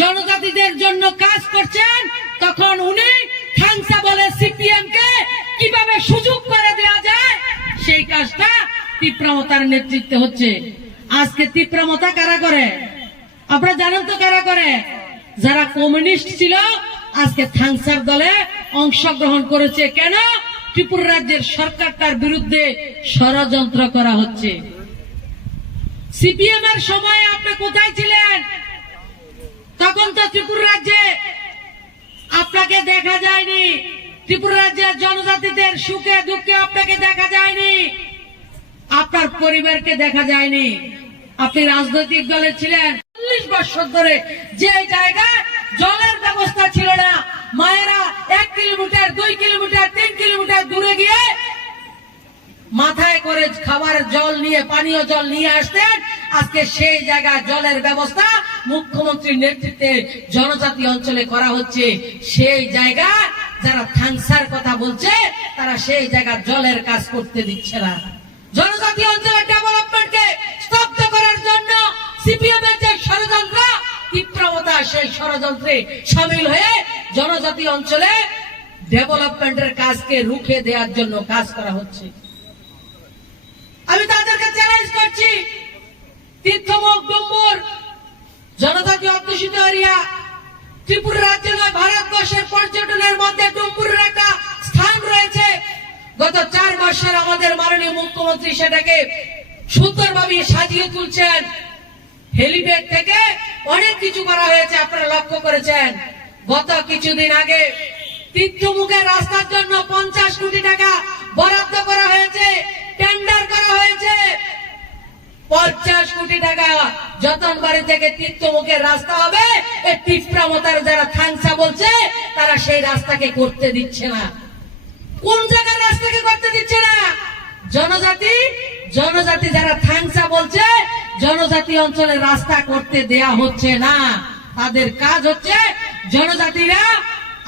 জনজাতিদের জন্য কাজ করছেন, তখন উনি খানসা বলে সিপিএম কে কিভাবে সুযোগ করে দেওয়া যায় সেই কাজটা তীব্রমতার নেতৃত্বে হচ্ছে। আজকে তীব্রমতা কারা করে আপনারা জানেন তো? কারা করে? যারা কমিউনিস্ট ছিল আজকে থাংসার দলে অংশগ্রহণ করেছে। কেন? ত্রিপুরা রাজ্যের সরকারটার বিরুদ্ধে ষড়যন্ত্র করা হচ্ছে। সিপিএম এর সময় আপনি কোথায় ছিলেন? তখন তো ত্রিপুরা রাজ্যে আপনাকে দেখা যায়নি, ত্রিপুরা রাজ্যের জনজাতিদের সুখে দুঃখে আপনাকে দেখা যায়নি, আপনার পরিবারকে দেখা যায়নি। আপনি রাজনৈতিক দলে ছিলেন 40 বছর ধরে, যে জায়গায় জলের ব্যবস্থা ছিল না, মায়েরা 1 কিলোমিটার 2 কিলোমিটার 3 কিলোমিটার দূরে গিয়ে মাথায় করে খাবারের জল নিয়ে, পানীয় জল নিয়ে আসতেন। আজকে সেই জায়গায় জলের ব্যবস্থা মুখ্যমন্ত্রীর নেতৃত্বে জনজাতি অঞ্চলে করা হচ্ছে। সেই জায়গায় যারা থাংসার কথা বলছে তারা সেই জায়গায় জলের কাজ করতে দিচ্ছে না। জনজাতি অঞ্চলের ডেভেলপমেন্টকে স্তব্ধ করার জন্য সিপিএম এর যে ষড়যন্ত্র, তীব্রমতা সেই ষড়যন্ত্রে সামিল হয়ে জনজাতি অঞ্চলে ডেভেলপমেন্টের কাজকে রুখে দেওয়ার জন্য কাজ করা হচ্ছে। আমি তাদেরকে চ্যালেঞ্জ করছি, তীর্থমুখ ডুম্বুর জনজাতি অধ্যুষিত এরিয়া ত্রিপুরা রাজ্যে নয়, ভারতবর্ষের পর্যটনের মধ্যে ডুম্বুরের একটা স্থান রয়েছে। গত 4 বছর আমাদের মাননীয় মুখ্যমন্ত্রী সেটাকে সুন্দরভাবে সাজিয়ে তুলছেন। হেলিপ্যাড থেকে অনেক কিছু করা হয়েছে, আপনারা লক্ষ্য করেছেন। গত কিছুদিন আগে তীর্থমুখের রাস্তার জন্য 50 কোটি টাকা বরাদ্দ করা হয়েছে, টেন্ডার করা হয়েছে। 50 কোটি টাকা যতনবাড়ি থেকে তীর্থমুখের রাস্তা হবে। এই তীব্রমতার যারা থাংসা বলছে তারা সেই রাস্তাকে করতে দিচ্ছে না। কোন জায়গার রাস্তাকে করতে দিচ্ছে না? জনজাতি যারা থাংসা বলছে জনজাতি অঞ্চলের রাস্তা করতে দেয়া হচ্ছে না। তাদের কাজ হচ্ছে জনজাতিরা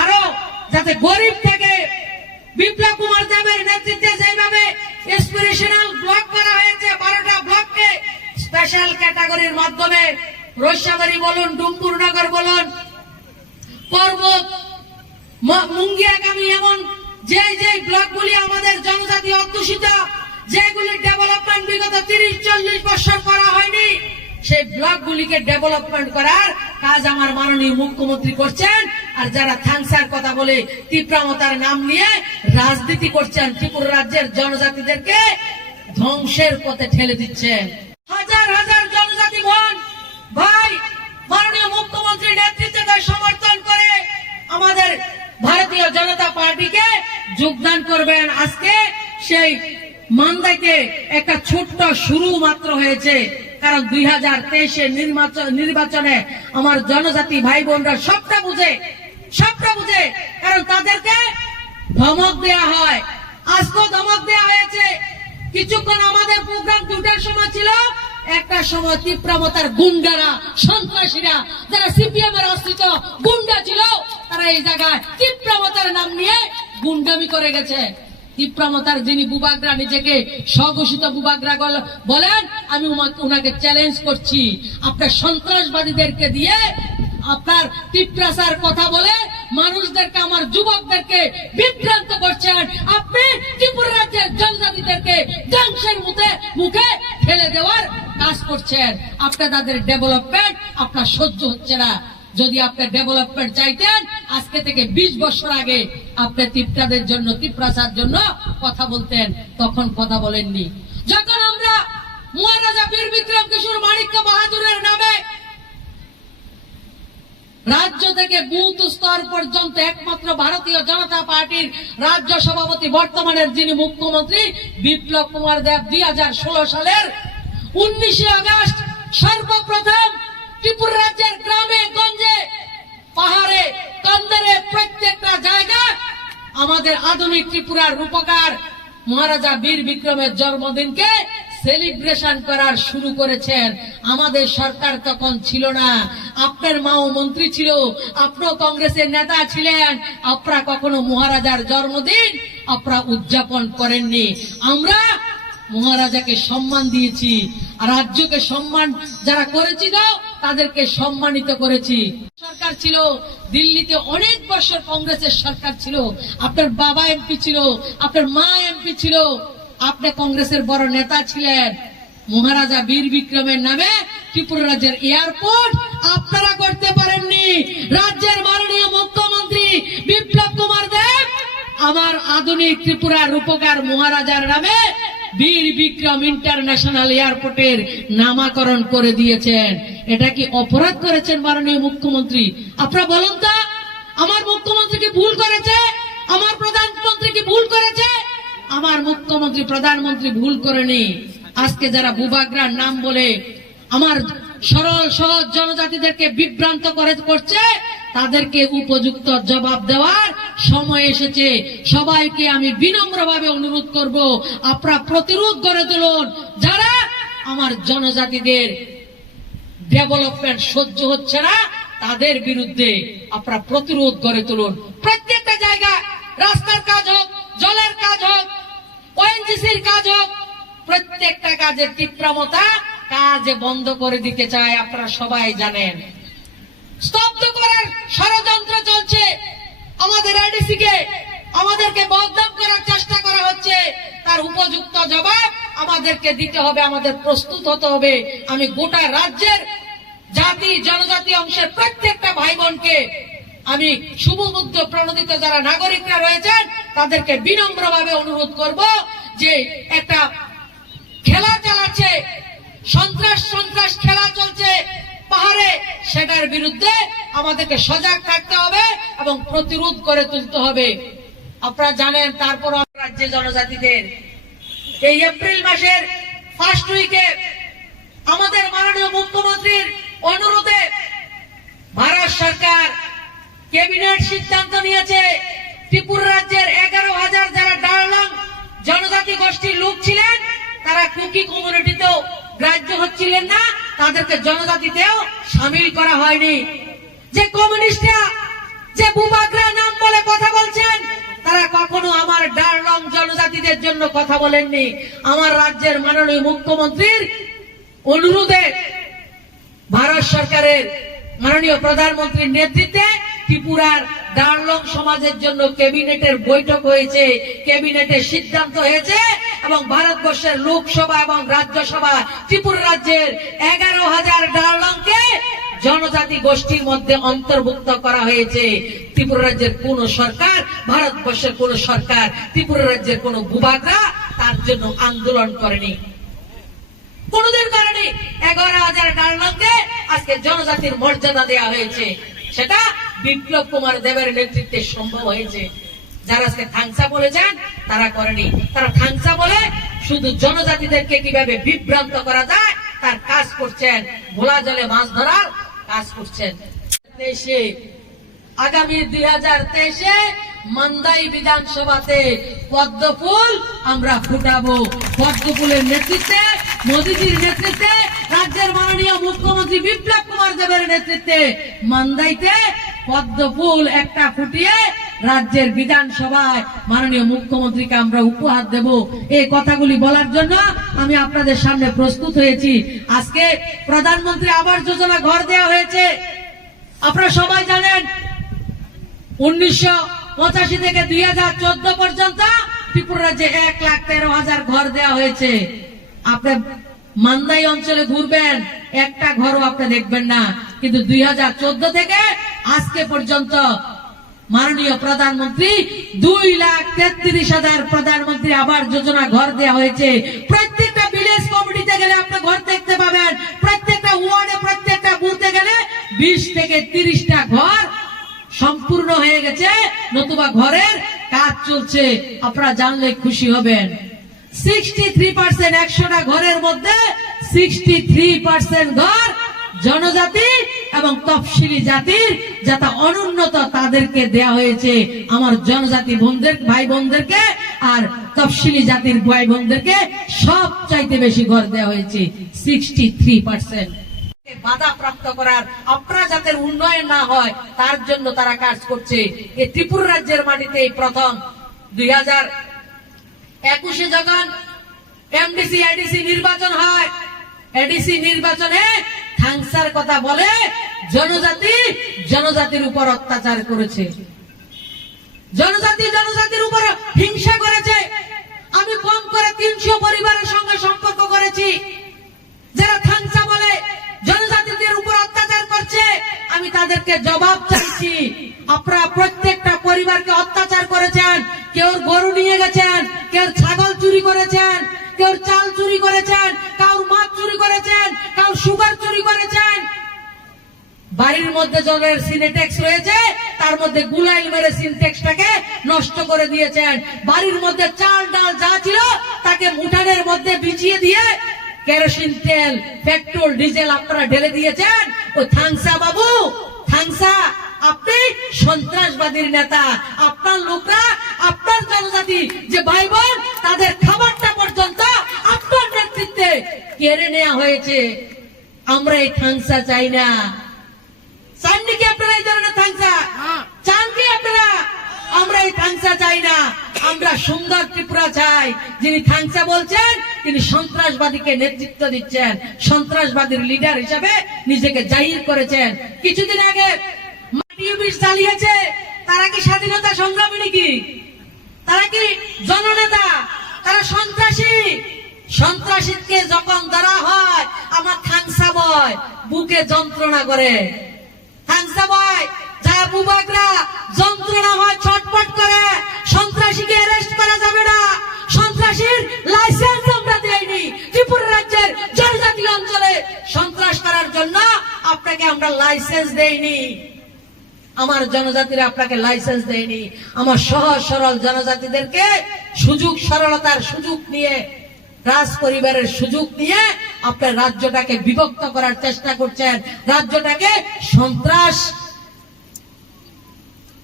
আরো যাতে গরিব থেকে বিপ্লব কুমার দেবের নেতৃত্বে যেভাবে এসপিরেশনাল ব্লক করা হয়েছে, 12টা ব্লককে স্পেশাল ক্যাটাগরির মাধ্যমে রৈশাবাড়ি বলুন, ডুম্বুরনগর বলুন, পর্বত মুঙ্গিয়াগামী, এমন যে ব্লকগুলি আমাদের জনজাতি অধ্যুষিত, যেগুলি ডেভেলপমেন্ট বিগত 30-40 বছর করা হয়নি, সেই ব্লকগুলিকে ডেভেলপমেন্ট করার কাজ আমার মাননীয় মুখ্যমন্ত্রী করছেন। আর যারা থাংসার কথা বলে তীব্রমতার নাম নিয়ে রাজনীতি করছেন, ত্রিপুরা রাজ্যের জনজাতিদেরকে ধ্বংসের পথে ঠেলে দিচ্ছেন। হাজার হাজার জনজাতি বোন ভাই মাননীয় মুখ্যমন্ত্রীর নেতৃত্বে সমর্থন করে আমাদের ভারতীয় জনতা পার্টিকে যোগদান করবেন। আজকে সেই মান্দাইতে একটা ছোট্ট শুরু মাত্র হয়েছে, কারণ 2023-এর নির্বাচনে আমার জনজাতি ভাই বোনরা সবটা বুঝে, কারণ তাদেরকে ধমক দেয়া হয়। আজকেও ধমক দেয়া হয়েছে। কিছুক্ষণ আমাদের প্রোগ্রাম 2টার সময় ছিল, একটা সময় তীব্রমতার গুন্ডারা, সন্ত্রাসীরা, যারা সিপিএম এর অস্তিত্ব গুন্ডা ছিল, তারা এই জায়গায় তীব্রমতার নাম নিয়ে গুন্ডামি করে গেছে। তীব্রমতার যিনি বুবাগ্রা, নিজেকে স্বঘোষিত বুবাগ্রা বলেন, আমি ওনাকে চ্যালেঞ্জ করছি, আপনার সন্ত্রাসবাদীদেরকে দিয়ে আপনার তীব্রাচার কথা বলে মানুষদেরকে, আমার যুবকদেরকে বিভ্রান্ত করছেন। আপনি ত্রিপুরা রাজ্যের জনজাতিদেরকে ধ্বংসের মুখে ঠেলে দেওয়ার কাজ করছেন। আপনাদের ডেভেলপমেন্ট আপনার সহ্য হচ্ছে না। যদি আপনি ডেভেলপমেন্ট চাইতেন, আজকে থেকে 20 বছর আগে আপনি তীব্রাদের জন্য, তীব্রাচার জন্য কথা বলতেন, তখন কথা বলেননি। যখন আমরা মহারাজা বীর বিক্রম কিশোর মাণিক্য বাহাদুরের নামে রাজ্য থেকে বুথ স্তর পর্যন্ত একমাত্র ভারতীয় জনতা পার্টির রাজ্য সভাপতি, বর্তমানের যিনি মুখ্যমন্ত্রী বিপ্লব কুমার দেব, 2016 সালের 19 আগস্ট সর্বপ্রথম ত্রিপুরা রাজ্যের গ্রামে গঞ্জে, পাহাড়ে, কন্দরে, প্রত্যেকটা জায়গায় আমাদের আধুনিক ত্রিপুরার রূপকার মহারাজা বীর বিক্রমের জন্মদিনকে সেলিব্রেশন করার শুরু করেছেন। আমাদের সরকার তখন ছিল না, আপনার মাও মন্ত্রী ছিল, আপনিও কংগ্রেসের নেতা ছিলেন, আপনারা কখনো মহারাজার জন্মদিন আপনারা উদযাপন করেননি। আমরা মহারাজাকে সম্মান দিয়েছি, আর রাজ্যকে সম্মান যারা করেছিল তাদেরকে সম্মানিত করেছি। সরকার ছিল দিল্লিতে, অনেক বছর কংগ্রেসের সরকার ছিল, আপনার বাবা এমপি ছিল, আপনার মা এমপি ছিল, আপনি কংগ্রেসের বড় নেতা ছিলেন। মহারাজা বীর বিক্রমের নামে ত্রিপুরা রাজ্যের এয়ারপোর্ট আপনারা করতে পারেননি। রাজ্যের মাননীয় মুখ্যমন্ত্রী বিপ্লব কুমার দেব আমার আধুনিক ত্রিপুরার রূপকার মহারাজার নামে বীর বিক্রম ইন্টারন্যাশনাল এয়ারপোর্টের নামকরণ করে দিয়েছেন। এটা কি অপরাধ করেছেন মাননীয় মুখ্যমন্ত্রী? আপনারা বলুন তো, আমার মুখ্যমন্ত্রী কি ভুল করেছে? আমার প্রধানমন্ত্রী কি ভুল করেছে? আমার মুখ্যমন্ত্রী প্রধানমন্ত্রী ভুল করেনি। আজকে যারা বুবাগ্রার নাম বলে আমার সরল সহজ জনজাতিদেরকে বিভ্রান্ত করছে, তাদেরকে উপযুক্ত জবাব দেওয়ার সময় এসেছে। সবাইকে আমি বিনম্রভাবে অনুরোধ করব, আপনারা প্রতিরোধ গড়ে তুলুন। যারা আমার জনজাতিদের ডেভেলপমেন্ট সহ্য হচ্ছে না, তাদের বিরুদ্ধে আপনারা প্রতিরোধ গড়ে তুলুন। প্রত্যেকটা জায়গায় রাস্তার কাজ হোক, জলের কাজ হোক, ওএনজিসির কাজ হোক, প্রত্যেকটা কাজের তীব্রতা কাজ বন্ধ করে দিতে চায়, আপনারা সবাই জানেন। স্তব্ধ করার ষড়যন্ত্র চলছে। আমাদের এডিসি কে আমাদেরকে বদনাম করার চেষ্টা করা হচ্ছে। তার উপযুক্ত জবাব আমাদেরকে দিতে হবে, আমাদের প্রস্তুত হতে হবে। আমি গোটা রাজ্যের জাতি জনজাতি অংশের প্রত্যেকটা ভাই বোনকে আমি শুভবুদ্ধ প্রণোদিত যারা নাগরিকরা রয়েছেন, তাদেরকে বিনম্রভাবে অনুরোধ করব যে একটা খেলা চালাচ্ছে, সন্ত্রাস খেলা চলছে পাহাড়ে, সেটার বিরুদ্ধে আমাদেরকে সজাগ থাকতে হবে এবং প্রতিরোধ করে তুলতে হবে। আপনারা জানেন, তারপর রাজ্যে জনজাতিদের এই এপ্রিল মাসের ফার্স্ট উইকে আমাদের মাননীয় মুখ্যমন্ত্রীর অনুরোধে ভারত সরকার ক্যাবিনেট সিদ্ধান্ত নিয়েছে, ত্রিপুরা রাজ্যের 11,000 যারা ডারলং জনজাতি গোষ্ঠীর লোক ছিলেন, তারা কুকি কমিউনিটিতেও গ্রাহ্য হচ্ছিলেন না, তাদেরকে জনজাতিতেও সামিল করা হয়নি। যে কমিউনিস্টরা যে বুবাগ্রা নাম বলে কথা বলছেন, তারা কখনো আমার ডারলং জনজাতিদের জন্য কথা বলেননি। আমার রাজ্যের মাননীয় মুখ্যমন্ত্রীর অনুরোধে ভারত সরকারের মাননীয় প্রধানমন্ত্রীর নেতৃত্বে ত্রিপুরার ডারলং সমাজের জন্য ক্যাবিনেটের বৈঠক হয়েছে, ক্যাবিনেটের সিদ্ধান্ত হয়েছে এবং ভারতবর্ষের লোকসভা এবং রাজ্যসভা ত্রিপুরা রাজ্যের 11,000 ডারলংকে জনজাতি গোষ্ঠীর মধ্যে অন্তর্ভুক্ত করা হয়েছে। ত্রিপুরা রাজ্যের কোন সরকার, ভারতবর্ষের কোন সরকার ত্রিপুরা রাজ্যের কোন ভূভাগরা তার জন্য আন্দোলন করেনি, কোনদিন করেনি। 11,000 ডারলংকে আজকে জনজাতির মর্যাদা দেওয়া হয়েছে, সেটা বিপ্লব কুমার দেবের নেতৃত্বে সম্ভব হয়েছে। যারা আজকে থাংসা বলেছেন তারা করেনি, তারা থাংসা বলে শুধু জনজাতিদেরকে কিভাবে বিভ্রান্ত করা যায় তার কাজ করছেন, ভোলা জলে মাছ ধরার কাজ করছেন। আগামী 2023-এ মান্দাই বিধানসভাতে পদ্ম ফুল আমরা ফুটাবো। পদ্ম ফুলের নেতৃত্বে, মোদীজির নেতৃত্বে, রাজ্যের মাননীয় মুখ্যমন্ত্রী বিপ্লব কুমার দেবের নেতৃত্বে মান্দাইতে পদ্ম ফুল একটা ফুটিয়ে রাজ্যের বিধানসভায় মাননীয় মুখ্যমন্ত্রীকে আমরা উপহার দেব। এই কথাগুলি বলার জন্য আমি আপনাদের সামনে প্রস্তুত হয়েছি। আজকে প্রধানমন্ত্রী আবাস যোজনা ঘর দেওয়া হয়েছে। আপনারা সবাই জানেন 1985 থেকে 2014 পর্যন্ত ত্রিপুরা রাজ্যে 1,13,000 ঘর দেওয়া হয়েছে। আপনি মান্দাই অঞ্চলে ঘুরবেন, একটা ঘরও আপনি দেখবেন না। কিন্তু 2014 থেকে আজকে পর্যন্ত মাননীয় প্রধানমন্ত্রী 2,33,000 প্রধানমন্ত্রী আবাস যোজনা ঘর দেওয়া হয়েছে। প্রত্যেকটা ভিলেজ কমিটিতে গেলে আপনি ঘর দেখতে পাবেন, প্রত্যেকটা ওয়ার্ডে, প্রত্যেকটা বুথে গেলে 20 থেকে 30টা ঘর সম্পূর্ণ হয়ে গেছে, নতুবা ঘরের কাজ চলছে। আপনারা জানলে খুশি হবেন। 63% 100টা ঘরের মধ্যে 63% ঘর জনজাতি এবং তফসিলি জাতির, যাতে অনুন্নত তাদেরকে দেয়া হয়েছে। আমার জনজাতি ভাই বোনদেরকে আর তফসিলি জাতির ভাই বোনদেরকে সব চাইতে বেশি ঘর দেওয়া হয়েছে, 63%। বাধা প্রাপ্ত করার, আপনারা যাতে উন্নয়ন না হয় তার জন্য তারা কাজ করছে। এই ত্রিপুরা রাজ্যের মাটিতে প্রথম 2021-এ যখন এমডিসি এডিসি নির্বাচন হয়, এডিসি নির্বাচনে থাংসার কথা বলে জনজাতি জনজাতির উপর অত্যাচার করেছে, জনজাতি জনজাতির উপর হিংসা করেছে। আমি কম করে 300 পরিবারের সঙ্গে সম্পর্ক করেছি যারা থাংসা বলে জনজাতিদের উপর অত্যাচার করছে। আমি তাদেরকে জবাব চাইছি, আপনারা প্রত্যেকটা পরিবারকে অত্যাচার করেছেন। কেউ গরু নিয়ে গেছেন, কেউ ছাগল চুরি করেছেন, কেউ চাল চুরি করেছেন, কাউর মাছ চুরি করেছেন, কাউর সুগার চুরি করেছেন। বাড়ির মধ্যে জলের সিনেটেক্স রয়েছে, তার মধ্যে গুলাই মেরে সিনটেক্সটাকে নষ্ট করে দিয়েছেন। বাড়ির মধ্যে চাল ডাল যা ছিল তাকে উঠানের মধ্যে বিছিয়ে দিয়ে কেরোসিন তেল, পেট্রোল, ডিজেল আপনারা ঢেলে দিয়েছেন। ও থাংসা বাবু, থাংসা আপনি সন্ত্রাসবাদীর নেতা। আপনার লোকরা, আপনার জনজাতি যে ভাই বোন, তাদের খাবারটা পর্যন্ত আপনার নেতৃত্বে কেড়ে নেওয়া হয়েছে। আমরা এই থাংসা চাই না। চান কি আপনারা এই ধরনের থাংসা? চান কি আপনারা? আমরা এই থাংসা চাই না। আমরা সুন্দর ত্রিপুরা চাই। যিনি থাংসা বলছেন তিনি সন্ত্রাসবাদীকে নেতৃত্ব দিচ্ছেন, সন্ত্রাসবাদীর লিডার হিসাবে নিজেকে জাহির করেছেন। কিছুদিন আগে মাটি অফিস চালিয়েছে, তারা কি স্বাধীনতা সংগ্রামী নাকি? তারা কি জননেতা? তারা সন্ত্রাসী। সন্ত্রাসীকে যখন ধরা হয় আমার থাংসা বয় বুকে যন্ত্রণা করে। থাংসা বয় যারা বুবাকরা যন্ত্রণা হয়, ছটফট করে। সন্ত্রাসীকে অ্যারেস্ট করা যাবে না। সন্ত্রাসীর লাইসেন্স আমরা দেইনি। ত্রিপুরা রাজ্যের জনজাতি অঞ্চলে সন্ত্রাস করার জন্য আপনাকে আমরা লাইসেন্স দেইনি। আমার জনজাতিরা আপনাকে লাইসেন্স দেয়নি। আমার সহজ সরল জনজাতিদেরকে সুযোগ, সরলতার সুযোগ নিয়ে, রাজ পরিবারের সুযোগ নিয়ে আপনার রাজ্যটাকে বিভক্ত করার চেষ্টা করছেন। রাজ্যটাকে সন্ত্রাস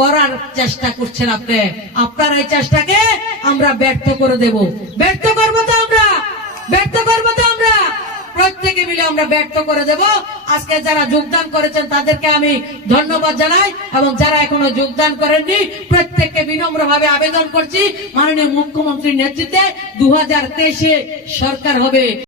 করার চেষ্টা করছেন আপনি। আপনার এই চেষ্টাকে আমরা ব্যর্থ করে দেব। ব্যর্থ করবো তো আমরা, ব্যর্থ করবো তো আমরা, প্রত্যেকে মিলে আমরা ব্যর্থ করে দেব। আজকে যারা যোগদান করেছেন তাদেরকে আমি ধন্যবাদ জানাই, এবং যারা এখনো যোগদান করেননি প্রত্যেককে বিনম্রভাবে আবেদন করছি, মাননীয় মুখ্যমন্ত্রীর নেতৃত্বে 2023-এ সরকার হবে।